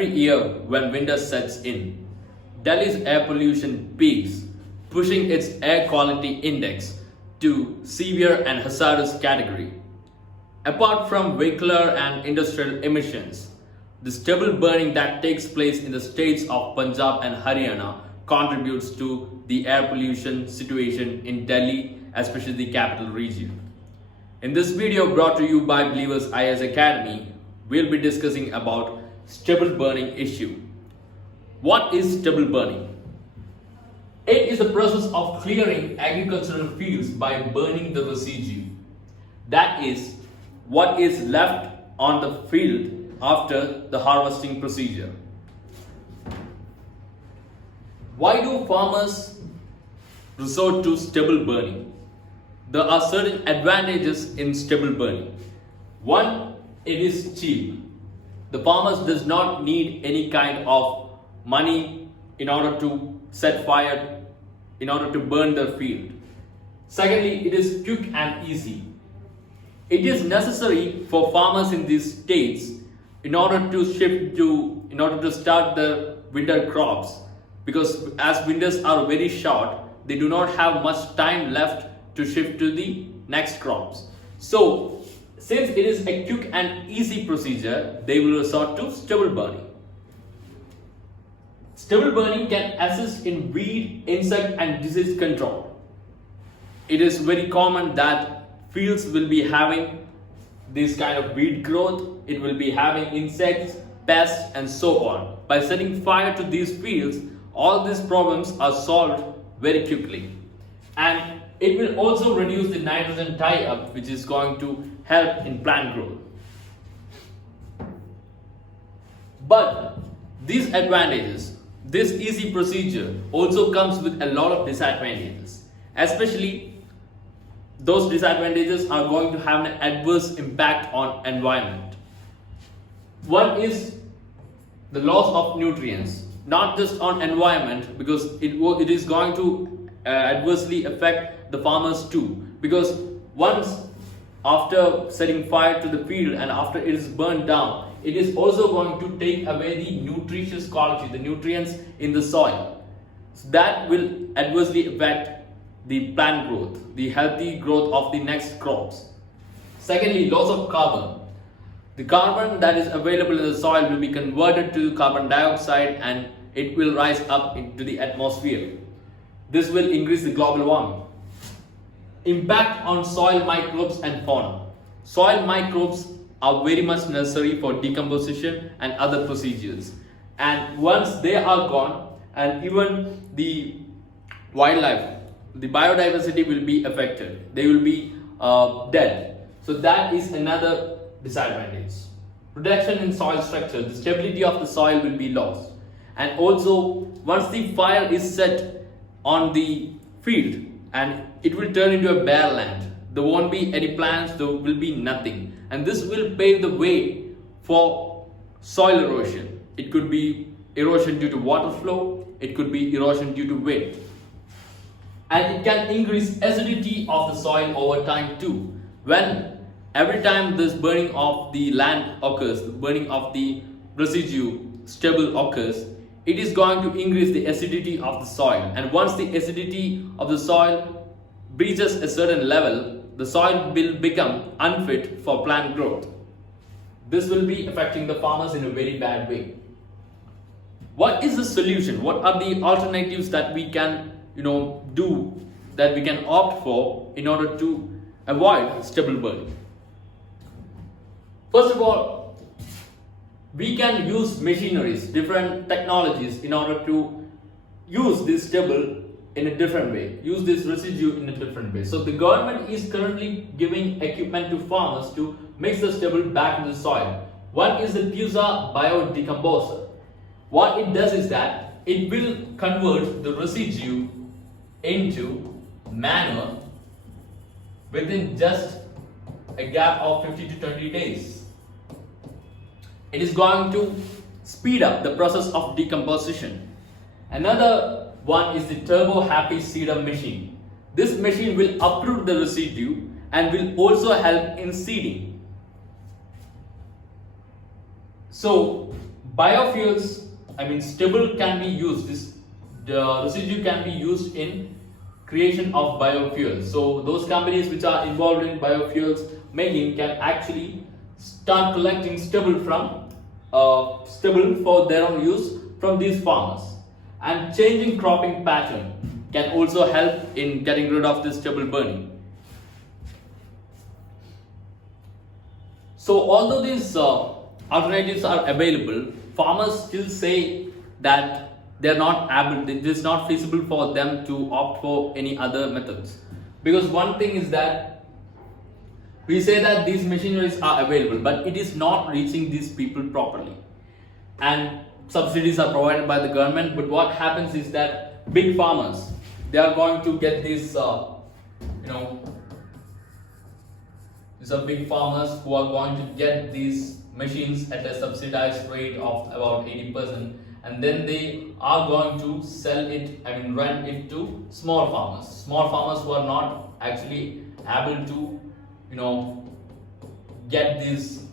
Every year when winter sets in, Delhi's air pollution peaks, pushing its air quality index to severe and hazardous category. Apart from vehicular and industrial emissions, the stubble burning that takes place in the states of Punjab and Haryana contributes to the air pollution situation in Delhi, especially the capital region. In this video brought to you by Believers IAS Academy, we'll be discussing about stubble burning issue. What is stubble burning? It is the process of clearing agricultural fields by burning the residue. That is what is left on the field after the harvesting procedure. Why do farmers resort to stubble burning? There are certain advantages in stubble burning. One, it is cheap. The farmers does not need any kind of money in order to set fire, in order to burn their field. Secondly, it is quick and easy. It is necessary for farmers in these states in order to start the winter crops, because as winters are very short, they do not have much time left to shift to the next crops. So since it is a quick and easy procedure, they will resort to stubble burning. Stubble burning can assist in weed, insect and disease control. It is very common that fields will be having this kind of weed growth, it will be having insects, pests and so on. By setting fire to these fields, all these problems are solved very quickly. And it will also reduce the nitrogen tie-up, which is going to help in plant growth. But these advantages, this easy procedure also comes with a lot of disadvantages. Especially those disadvantages are going to have an adverse impact on environment. One is the loss of nutrients, not just on environment, because it is going to adversely affect the farmers too, because once after setting fire to the field and after it is burned down, it is also going to take away the nutritious quality, the nutrients in the soil. So that will adversely affect the plant growth, the healthy growth of the next crops. Secondly, loss of carbon. The carbon that is available in the soil will be converted to carbon dioxide and it will rise up into the atmosphere. This will increase the global warming. Impact on soil microbes and fauna. Soil microbes are very much necessary for decomposition and other procedures. And once they are gone, and even the wildlife, the biodiversity will be affected. They will be dead. So that is another disadvantage. Reduction in soil structure. The stability of the soil will be lost. And also, once the fire is set on the field and it will turn into a bare land, there won't be any plants, there will be nothing, and this will pave the way for soil erosion. It could be erosion due to water flow, it could be erosion due to wind, and it can increase acidity of the soil over time too. When every time this burning of the land occurs, the burning of the residue stubble occurs, it is going to increase the acidity of the soil, and once the acidity of the soil reaches a certain level, the soil will become unfit for plant growth. This will be affecting the farmers in a very bad way. What is the solution? What are the alternatives that we can do, that we can opt for in order to avoid stubble burning? First of all, we can use machineries, different technologies in order to use this stubble in a different way, use this residue in a different way. So the government is currently giving equipment to farmers to mix the stubble back into the soil. One is the PUSA biodecomposer. What it does is that it will convert the residue into manure within just a gap of 50 to 20 days. It is going to speed up the process of decomposition. Another one is the Turbo Happy Seeder machine. This machine will uproot the residue and will also help in seeding. So Biofuels, I mean stubble can be used, the residue can be used in creation of biofuels. So those companies which are involved in biofuels making can actually start collecting stubble for their own use from these farmers. And changing cropping pattern can also help in getting rid of this stubble burning. So although these alternatives are available, farmers still say that it is not feasible for them to opt for any other methods. Because one thing is that we say that these machineries are available, but it is not reaching these people properly. And subsidies are provided by the government, but what happens is that big farmers, they are going to get these, these are big farmers who are going to get these machines at a subsidized rate of about 80%, and then they are going to sell it, rent it to small farmers who are not actually able to, get these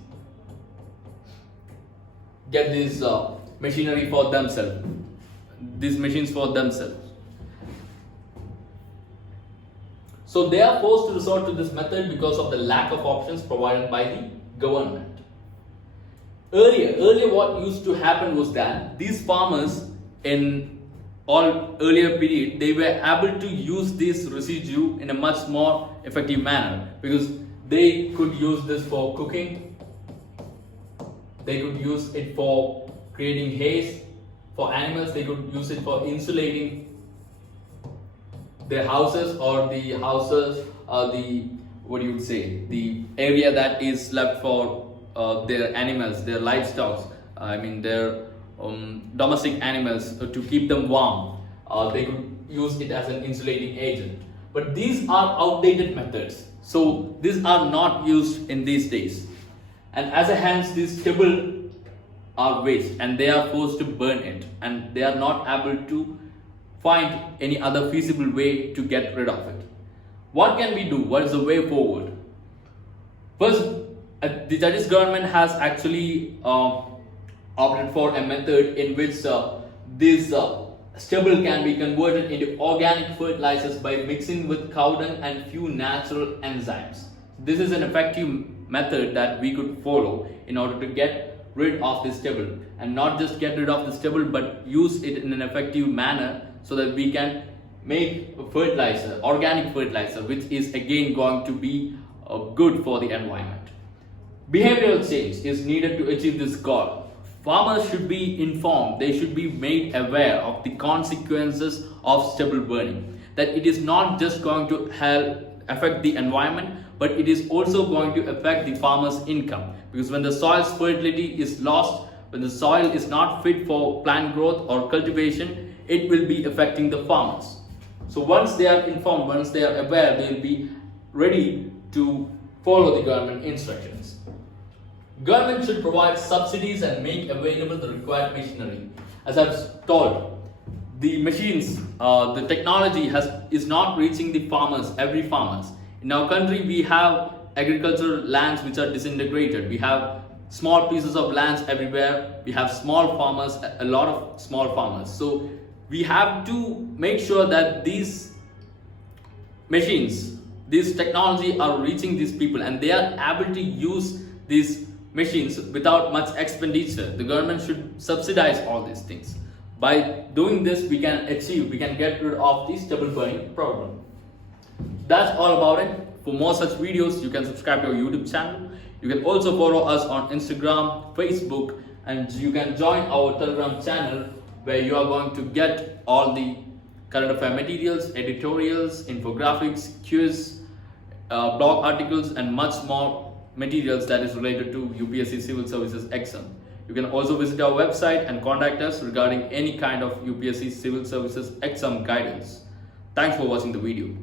machinery for themselves, these machines for themselves. So they are forced to resort to this method because of the lack of options provided by the government. Earlier what used to happen was that these farmers in all earlier period, they were able to use this residue in a much more effective manner, because they could use this for cooking, they could use it for creating haze for animals, they could use it for insulating their houses, or the area that is left for their animals, their livestock, their domestic animals, to keep them warm. They could use it as an insulating agent. But these are outdated methods, so these are not used in these days. And as a hence, these stubble are waste, and they are forced to burn it, and they are not able to find any other feasible way to get rid of it. What can we do? What is the way forward? First, the Chinese government has actually opted for a method in which this stubble can be converted into organic fertilizers by mixing with cow dung and few natural enzymes. This is an effective method that we could follow in order to get rid of the stubble, and not just get rid of the stubble, but use it in an effective manner so that we can make a fertilizer, organic fertilizer, which is again going to be good for the environment. Behavioral change is needed to achieve this goal. Farmers should be informed, they should be made aware of the consequences of stubble burning, that it is not just going to affect the environment, but it is also going to affect the farmer's income. Because when the soil's fertility is lost, when the soil is not fit for plant growth or cultivation, it will be affecting the farmers. So once they are informed, once they are aware, they will be ready to follow the government instructions. Government should provide subsidies and make available the required machinery. As I've told, the machines, the technology is not reaching the farmers, every farmers. In our country, we have agricultural lands which are disintegrated. We have small pieces of lands everywhere. We have small farmers, a lot of small farmers. So we have to make sure that these machines, this technology are reaching these people, and they are able to use these machines without much expenditure. The government should subsidize all these things. By doing this, we can get rid of the stubble burning problem. That's all about it. For more such videos, you can subscribe to our YouTube channel. You can also follow us on Instagram, Facebook, and you can join our Telegram channel, where you are going to get all the current affair materials, editorials, infographics, quiz, blog articles, and much more materials that is related to UPSC Civil Services exam. You can also visit our website and contact us regarding any kind of UPSC Civil Services exam guidance. Thanks for watching the video.